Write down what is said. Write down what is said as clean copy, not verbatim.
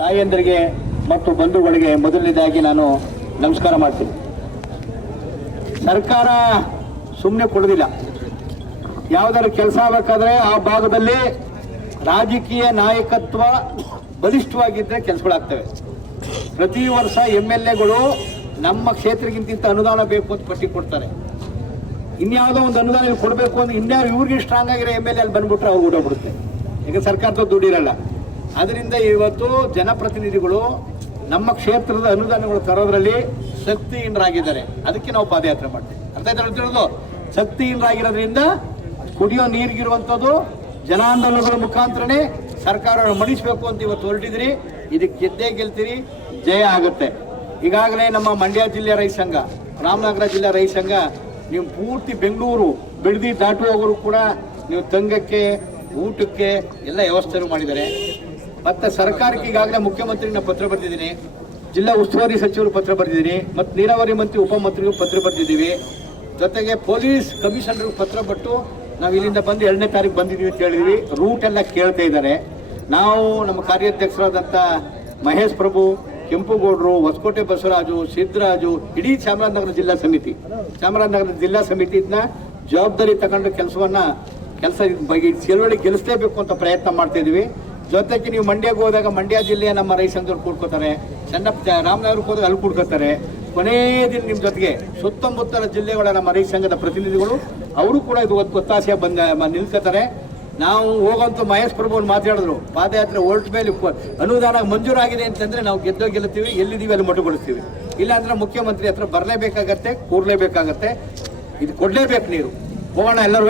ತಾಯಂದರಿಗೆ ಮತ್ತು ಬಂಧುಗಳಿಗೆ ಮೊದಲನೇದಾಗಿ ನಾನು ನಮಸ್ಕಾರ ಮಾಡ್ತೀನಿ. ಸರ್ಕಾರ ಸುಮ್ಮನೆ ಕೊಡೋದಿಲ್ಲ. ಯಾವುದಾದ್ರು ಕೆಲಸ ಆಗಬೇಕಾದ್ರೆ ಆ ಭಾಗದಲ್ಲಿ ರಾಜಕೀಯ ನಾಯಕತ್ವ ಬಲಿಷ್ಠವಾಗಿದ್ದರೆ ಕೆಲಸಗಳಾಗ್ತವೆ. ಪ್ರತಿ ವರ್ಷ MLAಗಳು ನಮ್ಮ ಕ್ಷೇತ್ರಕ್ಕಿಂತ ಅನುದಾನ ಬೇಕು ಅಂತ ಪಟ್ಟಿ ಕೊಡ್ತಾರೆ. ಇನ್ಯಾವುದೋ ಒಂದು ಅನುದಾನ ಇಲ್ಲಿ ಕೊಡಬೇಕು ಅಂದ್ರೆ ಇನ್ಯಾರು ಇವ್ರಿಗೆ ಸ್ಟ್ರಾಂಗ್ ಆಗಿರೋ MLA ಅಲ್ಲಿ ಬಂದ್ಬಿಟ್ರೆ ಅವ್ರು ಓಡೋಗ್ಬಿಡುತ್ತೆ. ಈಗ ಸರ್ಕಾರದ ದುಡ್ಡಿರಲ್ಲ. ಅದರಿಂದ ಇವತ್ತು ಜನಪ್ರತಿನಿಧಿಗಳು ನಮ್ಮ ಕ್ಷೇತ್ರದ ಅನುದಾನಗಳು ತರೋದ್ರಲ್ಲಿ ಶಕ್ತಿಹೀನರಾಗಿದ್ದಾರೆ. ಅದಕ್ಕೆ ನಾವು ಪಾದಯಾತ್ರೆ ಮಾಡ್ತೀವಿ. ಅರ್ಥ ಆಯ್ತು? ಶಕ್ತಿಹೀನರಾಗಿರೋದ್ರಿಂದ ಕುಡಿಯೋ ನೀರಿಗಿರುವಂಥದ್ದು ಜನಾಂದೋಲನಗಳ ಮುಖಾಂತರನೇ ಸರ್ಕಾರವನ್ನು ಮಣಿಸಬೇಕು ಅಂತ ಇವತ್ತು ಹೊರಟಿದ್ರಿ. ಇದಕ್ಕೆ ಗೆದ್ದೇ ಗೆಲ್ತೀರಿ, ಜಯ ಆಗುತ್ತೆ. ಈಗಾಗಲೇ ನಮ್ಮ ಮಂಡ್ಯ ಜಿಲ್ಲೆ ರೈತ ಸಂಘ, ರಾಮನಗರ ಜಿಲ್ಲಾ ರೈತ ಸಂಘ, ನೀವು ಪೂರ್ತಿ ಬೆಂಗಳೂರು ಬಿಡದಿ ದಾಟುವವರು ಕೂಡ ನೀವು ತಂಗಕ್ಕೆ ಊಟಕ್ಕೆ ಎಲ್ಲ ವ್ಯವಸ್ಥೆ ಮಾಡಿದ್ದಾರೆ. ಮತ್ತು ಸರ್ಕಾರಕ್ಕೆ ಈಗಾಗಲೇ ಮುಖ್ಯಮಂತ್ರಿಗೆ ಪತ್ರ ಬರೆದಿದ್ದೀನಿ, ಜಿಲ್ಲಾ ಉಸ್ತುವಾರಿ ಸಚಿವರು ಪತ್ರ ಬರೆದಿದ್ದೀನಿ, ಮತ್ತು ನೀರಾವರಿ ಮಂತ್ರಿ ಉಪಮಂತ್ರಿಗೂ ಪತ್ರ ಬರೆದಿದ್ದೀವಿ. ಜೊತೆಗೆ ಪೊಲೀಸ್ ಕಮಿಷನರ್ಗೂ ಪತ್ರ ಕೊಟ್ಟು ನಾವು ಇಲ್ಲಿಂದ ಬಂದು 2ನೇ ತಾರೀಕು ಬಂದಿದ್ದೀವಿ ಅಂತ ಹೇಳಿದ್ವಿ. ರೂಟ್ ಎಲ್ಲ ಕೇಳ್ತಾ ಇದ್ದಾರೆ. ನಾವು ನಮ್ಮ ಕಾರ್ಯಾಧ್ಯಕ್ಷರಾದಂಥ ಮಹೇಶ್ ಪ್ರಭು, ಕೆಂಪುಗೌಡರು, ಹೊಸಕೋಟೆ ಬಸವರಾಜು, ಸಿದ್ದರಾಜು, ಇಡೀ ಚಾಮರಾಜನಗರ ಜಿಲ್ಲಾ ಸಮಿತಿನ ಜವಾಬ್ದಾರಿ ತಗೊಂಡು ಕೆಲಸ ಬಗ್ಗೆ ಚಳವಳಿ ಗೆಲ್ಲಿಸಲೇಬೇಕು ಅಂತ ಪ್ರಯತ್ನ ಮಾಡ್ತಾ ಇದೀವಿ. ಜೊತೆಗೆ ನೀವು ಮಂಡ್ಯಕ್ಕೆ ಹೋದಾಗ ಮಂಡ್ಯ ಜಿಲ್ಲೆಯ ನಮ್ಮ ರೈತ ಸಂಘದವ್ರು ಕೂಡ್ಕೋತಾರೆ, ರಾಮನಗರಕ್ಕೆ ಹೋದಾಗ ಅಲ್ಲಿ ಕೂಡ್ಕೋತಾರೆ. ಕೊನೇ ದಿನ ನಿಮ್ಮ ಜೊತೆಗೆ ಸುತ್ತಮುತ್ತಲ ಜಿಲ್ಲೆಗಳ ನಮ್ಮ ರೈತ ಸಂಘದ ಪ್ರತಿನಿಧಿಗಳು ಅವರು ಕೂಡ ಇದು ಒತ್ತಾಸೆ ನಿಲ್ಕೋತಾರೆ. ನಾವು ಹೋಗಂತೂ ಮಹೇಶ್ ಪ್ರಭು ಮಾತಾಡಿದ್ರು, ಪಾದಯಾತ್ರೆ ಹೊರಟ ಮೇಲೆ ಅನುದಾನ ಮಂಜೂರಾಗಿದೆ ಅಂತಂದ್ರೆ ನಾವು ಗೆಲ್ತೀವಿ, ಎಲ್ಲಿದ್ದೀವಿ ಅಲ್ಲಿ ಮೊಟುಗೊಳಿಸ್ತೀವಿ. ಇಲ್ಲಾಂದ್ರೆ ಮುಖ್ಯಮಂತ್ರಿ ಹತ್ರ ಬರಲೇಬೇಕಾಗತ್ತೆ, ಕೂರ್ಲೇಬೇಕಾಗತ್ತೆ. ಇದು ಕೊಡ್ಲೇಬೇಕು. ನೀರು ಹೋಗೋಣ ಎಲ್ಲರೂ.